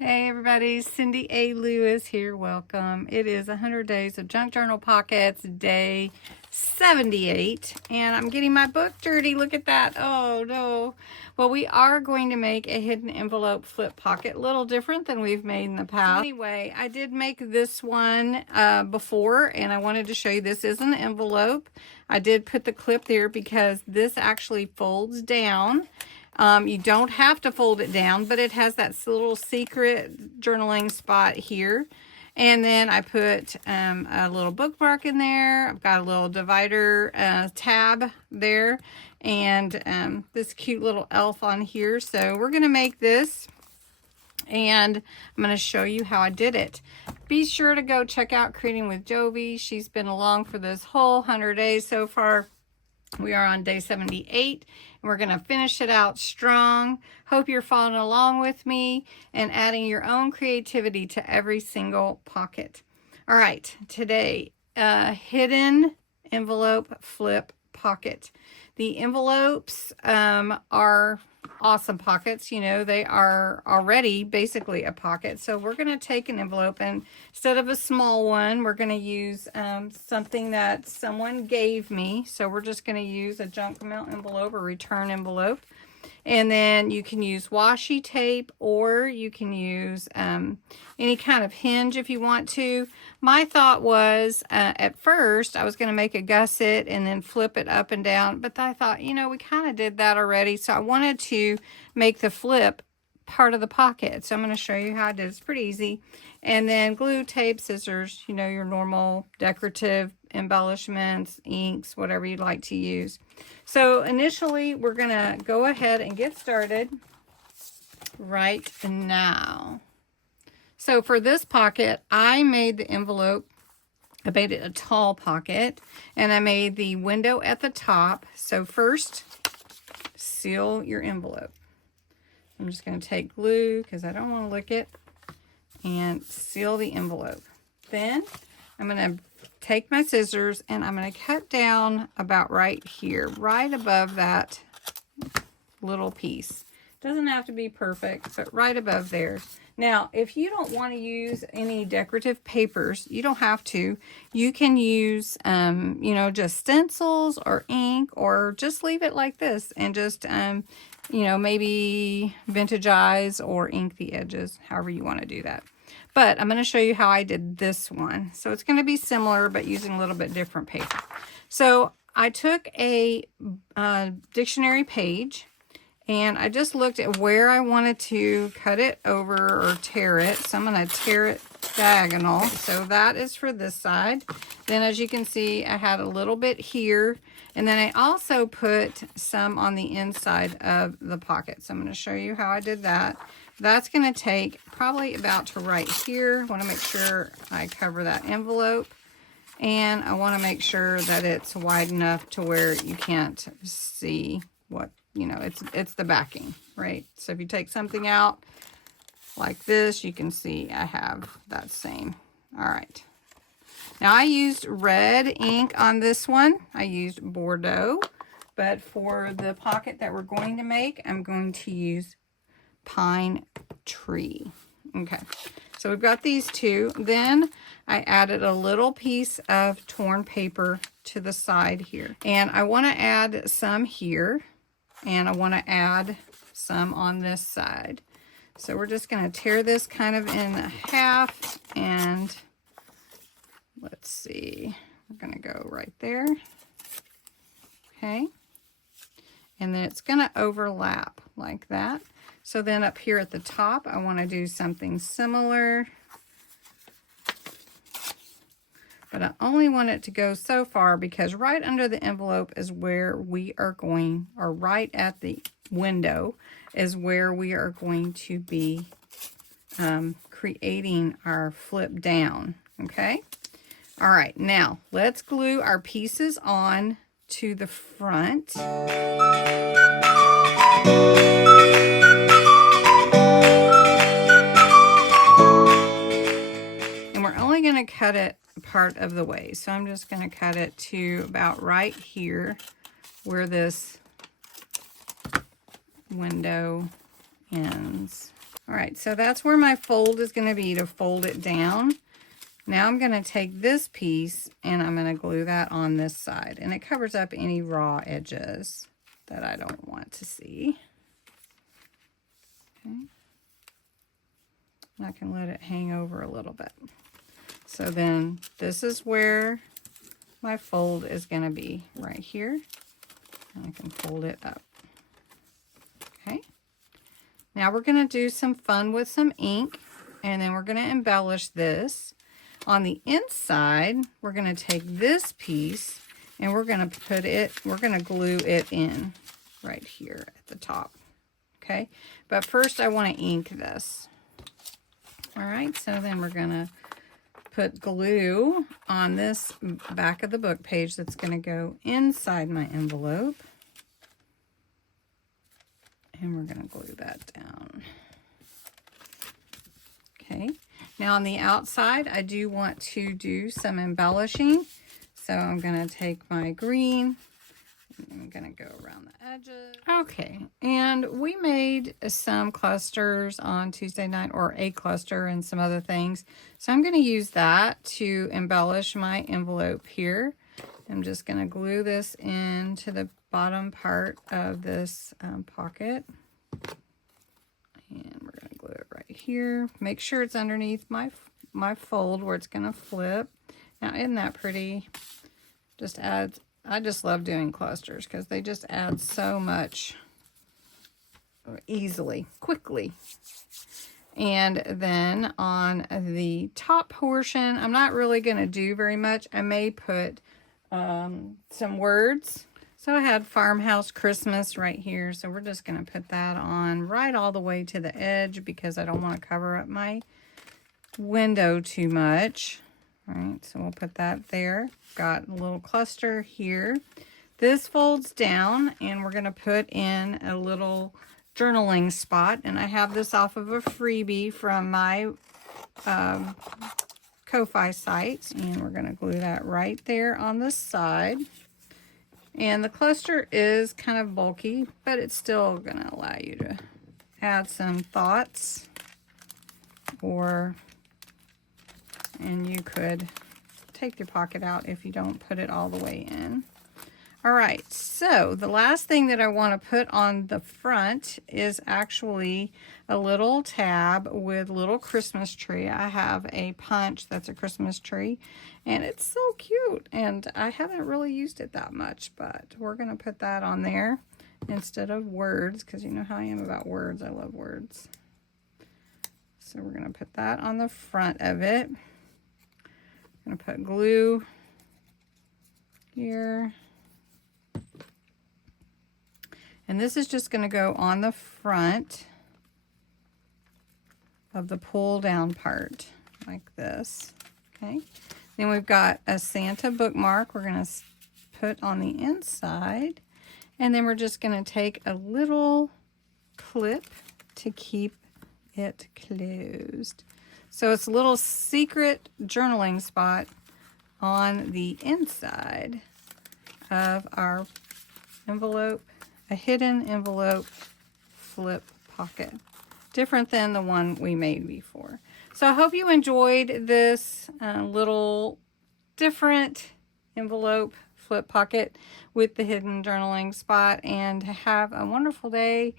Hey everybody, Cindy A. Lewis here. Welcome. It is 100 Days of Junk Journal Pockets, day 78, and I'm getting my book dirty. Look at that. Oh no. Well, we are going to make a hidden envelope flip pocket, a little different than we've made in the past. Anyway, I did make this one before, and I wanted to show you this is an envelope. I did put the clip there because this actually folds down. You don't have to fold it down, but it has that little secret journaling spot here. And then I put a little bookmark in there. I've got a little divider tab there, and this cute little elf on here. So we're going to make this, and I'm going to show you how I did it. Be sure to go check out Creating with Jovi. She's been along for this whole 100 days so far. We are on day 78, and we're going to finish it out strong. Hope you're following along with me and adding your own creativity to every single pocket. All right, today, hidden envelope flip pocket. The envelopes are awesome pockets. You know, they are already basically a pocket. So we're going to take an envelope, and instead of a small one, we're going to use something that someone gave me. So we're just going to use a junk mail envelope or return envelope. And then you can use washi tape, or you can use any kind of hinge if you want to. My thought was, at first, I was going to make a gusset and then flip it up and down. But I thought, you know, we kind of did that already. So I wanted to make the flip part of the pocket. So I'm going to show you how I did it. It's pretty easy. And then glue, tape, scissors, you know, your normal decorative embellishments, inks, whatever you'd like to use. So initially, we're going to go ahead and get started right now. So for this pocket, I made the envelope, I made it a tall pocket, and I made the window at the top. So first, seal your envelope. I'm just going to take glue because I don't want to lick it, and seal the envelope. Then I'm going to take my scissors and I'm going to cut down about right here, right above that little piece. Doesn't have to be perfect, but right above there. Now, if you don't want to use any decorative papers, you don't have to. You can use, you know, just stencils or ink, or just leave it like this and just, you know, maybe vintagize or ink the edges, however you want to do that. But I'm going to show you how I did this one. So it's going to be similar, but using a little bit different paper. So I took a dictionary page, and I just looked at where I wanted to cut it over or tear it. So I'm going to tear it diagonal. So that is for this side. Then as you can see, I had a little bit here. And then I also put some on the inside of the pocket. So I'm going to show you how I did that. That's going to take probably about to right here. I want to make sure I cover that envelope. And I want to make sure that it's wide enough to where you can't see what, you know, it's the backing, right? So if you take something out like this, you can see I have that same. All right. Now I used red ink on this one. I used Bordeaux, but for the pocket that we're going to make, I'm going to use Pine Tree. Okay, so we've got these two. Then I added a little piece of torn paper to the side here. And I want to add some here, and I want to add some on this side. So we're just going to tear this kind of in half, and let's see, we're going to go right there. Okay, and then it's going to overlap like that. So then up here at the top, I want to do something similar. But I only want it to go so far because right under the envelope is where we are going, or right at the window is where we are going to be creating our flip down. Okay? All right, now let's glue our pieces on to the front. Going to cut it part of the way, so I'm just going to cut it to about right here where this window ends. All right, so that's where my fold is going to be to fold it down. Now I'm going to take this piece and I'm going to glue that on this side. And it covers up any raw edges that I don't want to see. Okay. And I can let it hang over a little bit. So then this is where my fold is going to be, right here. And I can fold it up. Okay. Now we're going to do some fun with some ink, and then we're going to embellish this. On the inside, we're going to take this piece and we're going to glue it in right here at the top. Okay. But first I want to ink this. All right. So then we're going to put glue on this back of the book page that's going to go inside my envelope. And we're going to glue that down. Okay. Now on the outside, I do want to do some embellishing. So I'm going to take my green. I'm going to go around the edges. Okay. And we made some clusters on Tuesday night, or a cluster and some other things. So I'm going to use that to embellish my envelope here. I'm just going to glue this into the bottom part of this pocket. And we're going to glue it right here. Make sure it's underneath my fold where it's going to flip. Now, isn't that pretty? Just adds, I just love doing clusters because they just add so much easily, quickly. And then on the top portion, I'm not really going to do very much. I may put some words. So I had Farmhouse Christmas right here. So we're just going to put that on right all the way to the edge because I don't want to cover up my window too much. All right, so we'll put that there. Got a little cluster here. This folds down and we're going to put in a little journaling spot. And I have this off of a freebie from my Ko-Fi site. And we're going to glue that right there on the side. And the cluster is kind of bulky, but it's still going to allow you to add some thoughts, and you could take your pocket out if you don't put it all the way in. All right, so the last thing that I want to put on the front is actually a little tab with a little Christmas tree. I have a punch that's a Christmas tree, and it's so cute, and I haven't really used it that much, but we're going to put that on there instead of words, because you know how I am about words. I love words. So we're going to put that on the front of it. I'm going to put glue here. And this is just going to go on the front of the pull down part like this. Okay. Then we've got a Santa bookmark we're going to put on the inside. And then we're just going to take a little clip to keep it closed. So it's a little secret journaling spot on the inside of our envelope. A hidden envelope flip pocket. Different than the one we made before. So I hope you enjoyed this little different envelope flip pocket with the hidden journaling spot, and have a wonderful day.